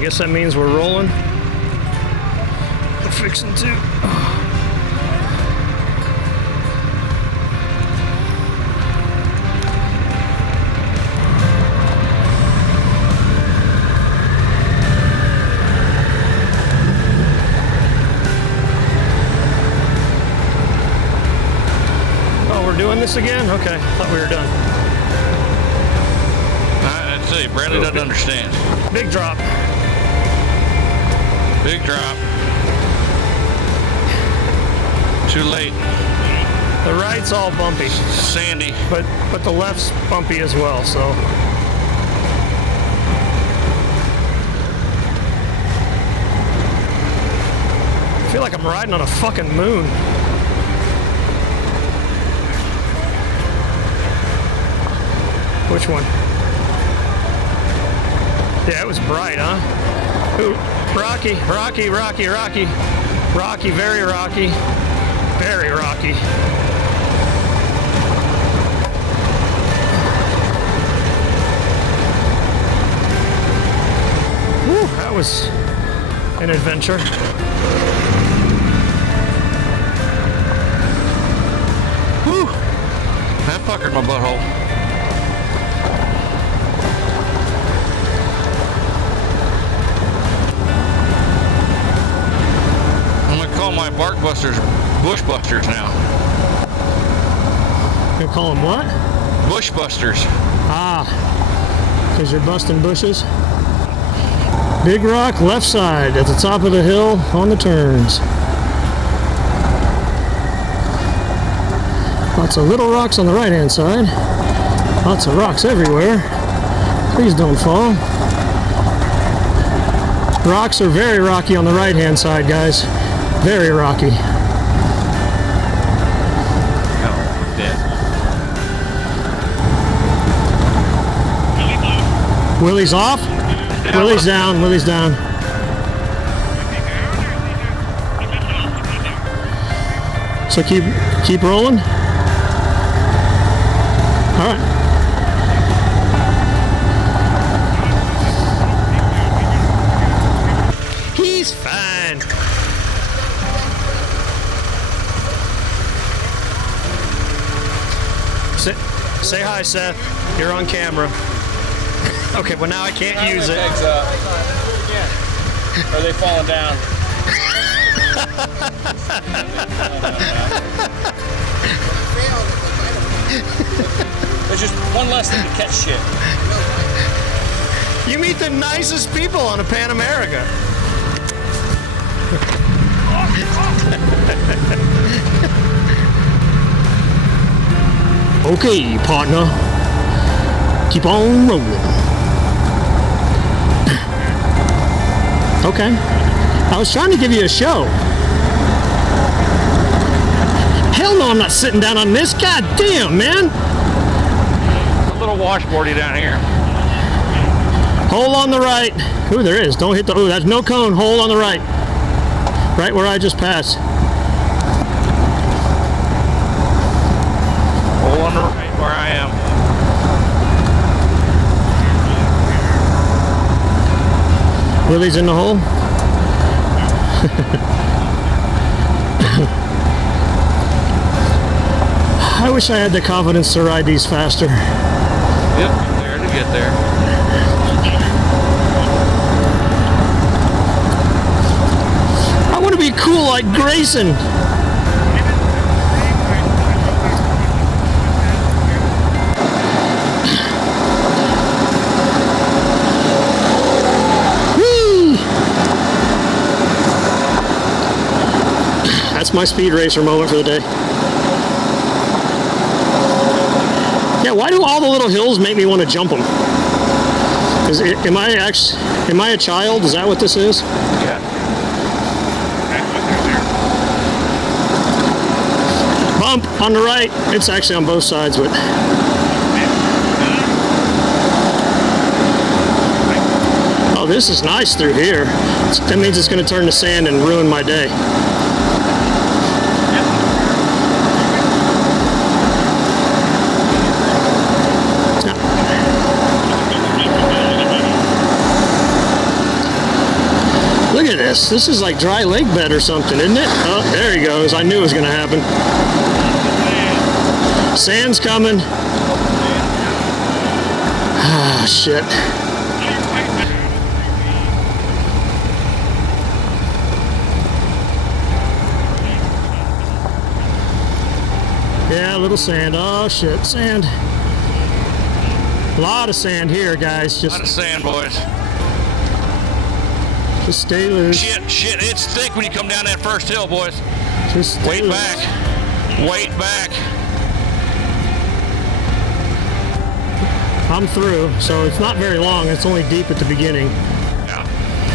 I guess that means we're rolling. We're fixing to. Oh, we're doing this again? Okay, thought we were done. I'd say Bradley doesn't understand. Big drop. Big drop. Too late. The right's all bumpy. Sandy. But the left's bumpy as well, so. I feel like I'm riding on a fucking moon. Which one? Yeah, it was bright, huh? Ooh, rocky, rocky, rocky, rocky. Rocky, very rocky. Very rocky. Whew, that was an adventure. Whew. That puckered my butthole. My bark busters bush busters now. You call them what? Bush busters. Ah, because you're busting bushes. Big rock left side at the top of the hill on the turns. Lots of little rocks on the right hand side. Lots of rocks everywhere. Please don't fall. Rocks are very rocky on the right hand side, guys. Very rocky. Oh, dead. Willie's off. Willie's down. Willie's down. So keep rolling. All right. He's fine. Say hi, Seth. You're on camera. Okay, well now I can't use it. Legs up. Are they falling down? There's just one less thing to catch shit. You meet the nicest people on a Pan America. Okay, partner. Keep on rolling. Okay. I was trying to give you a show. Hell no, I'm not sitting down on this. God damn, man. A little washboardy down here. Hole on the right. Ooh, there is. Don't hit the... Ooh, there's no cone. Hole on the right. Right where I just passed. Hole on the right where I am. Willie's in the hole. I wish I had the confidence to ride these faster. Yep, there to get there. I want to be cool like Grayson. That's my speed racer moment for the day. Yeah, why do all the little hills make me want to jump them? Am I a child? Is that what this is? Yeah. Bump on the right. It's actually on both sides, but oh, this is nice through here. That means it's going to turn to sand and ruin my day. Look at this. This is like dry lake bed or something, isn't it? Oh, there he goes. I knew it was going to happen. Sand's coming. Ah, shit. Yeah, a little sand. Oh, shit. Sand. A lot of sand here, guys. Just A lot of sand, boys. Just stay loose. Shit, it's thick when you come down that first hill, boys. Just stay Wait loose. back. Wait back. I'm through, so it's not very long. It's only deep at the beginning. Yeah.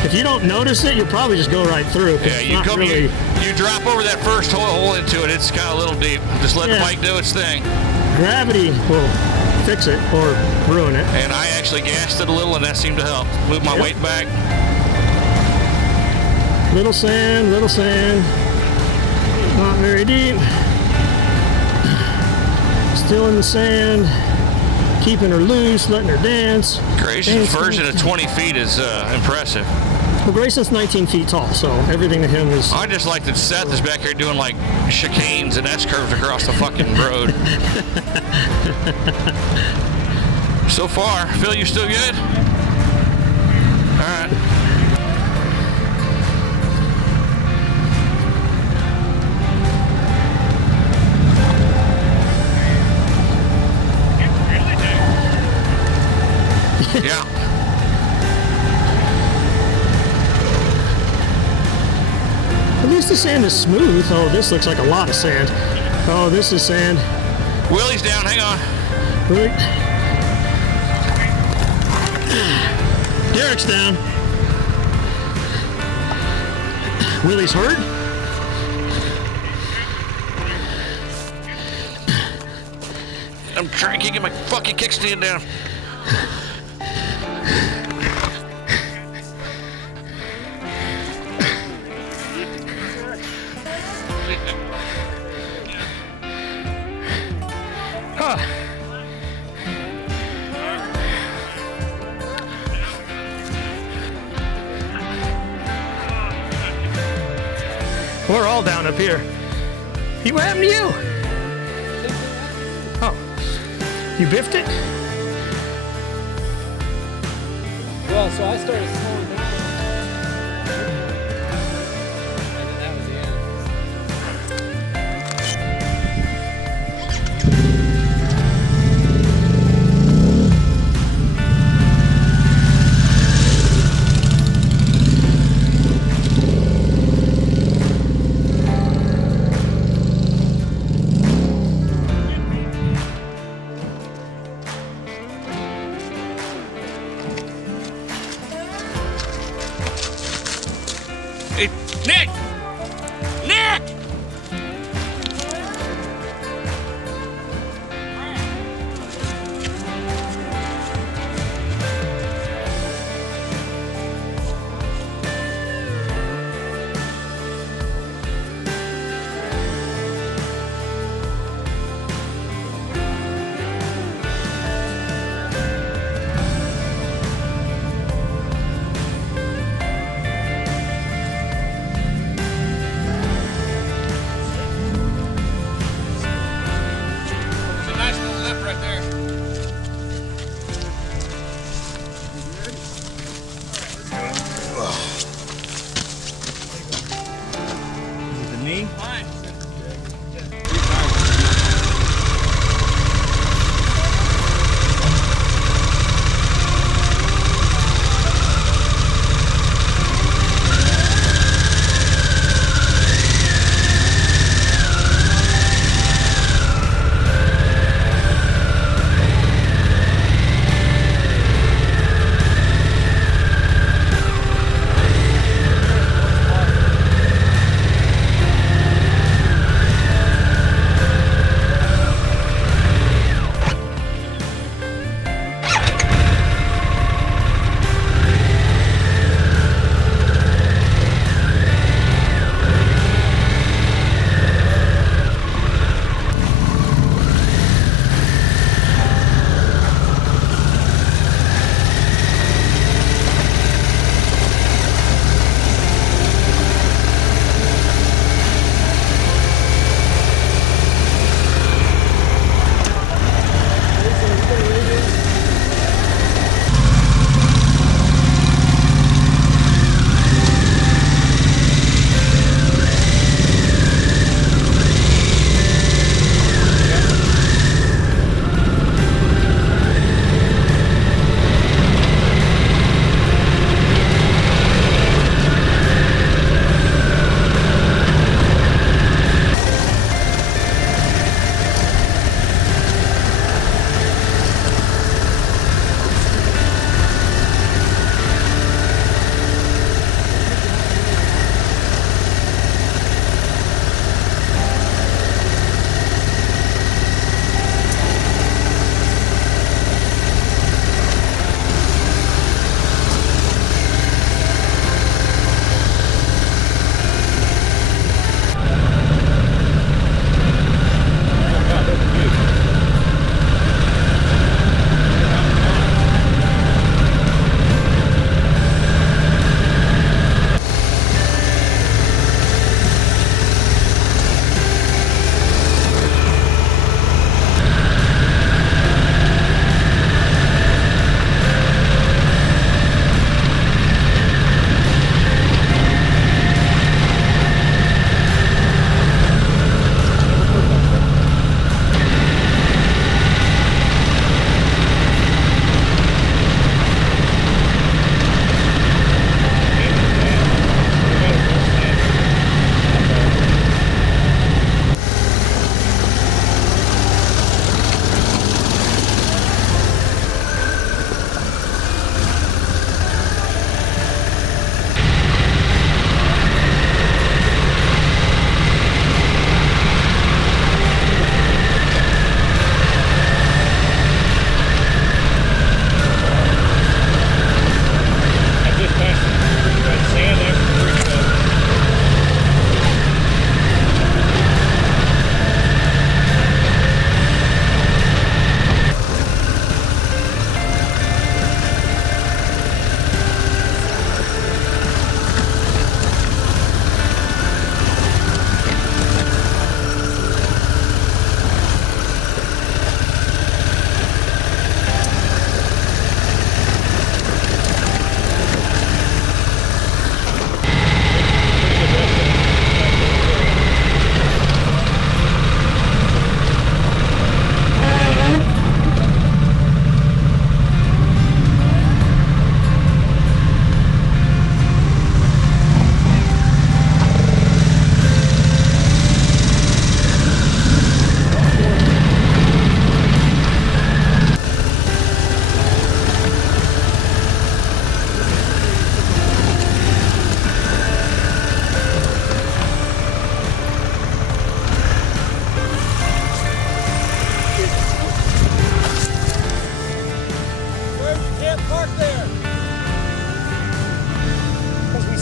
If you don't notice it, you'll probably just go right through. Yeah, you come really... you drop over that first hole into it. It's kind of a little deep. Just let the bike do its thing. Gravity will fix it or ruin it. And I actually gassed it a little, and that seemed to help. Move my weight back. Little sand, little sand. Not very deep. Still in the sand. Keeping her loose, letting her dance. Grayson's version of 20 feet is impressive. Well, Grayson's 19 feet tall, so everything to him is... I just like that Seth is back here doing like chicanes and S-curves across the fucking road. So far, Phil, you still good? All right. Yeah. At least the sand is smooth. Oh, this looks like a lot of sand. Oh, this is sand. Willie's down, hang on. Really? Derek's down. Willie's hurt? I'm trying to get my fucking kickstand down. We're all down up here. What happened to you? Oh, you biffed it? Well, so I started slowing down. And then that was the end. Hey, Nick! Nick!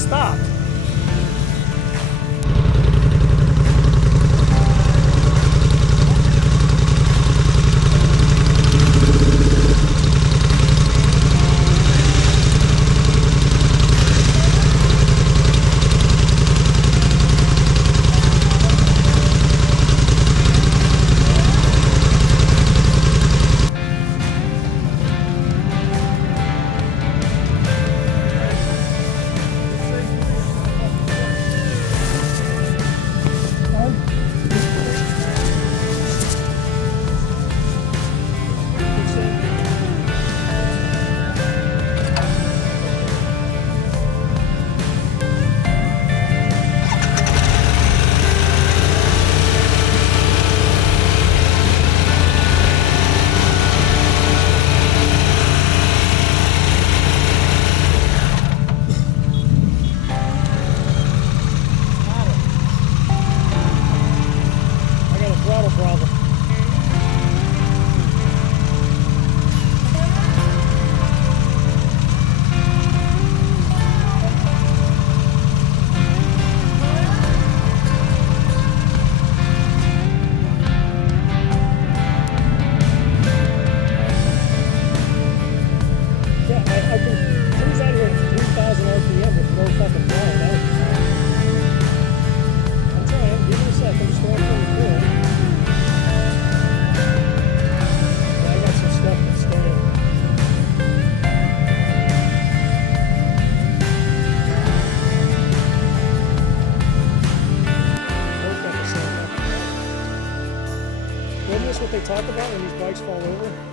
stopped. Problem. Yeah, I can cruise out here at 3,000 RPM with no fucking blowing. That would be fine. I'm trying. Give me a second. Just going through the pool. I got some stuff that's staying. Both got the same. Isn't this what they talk about when these bikes fall over?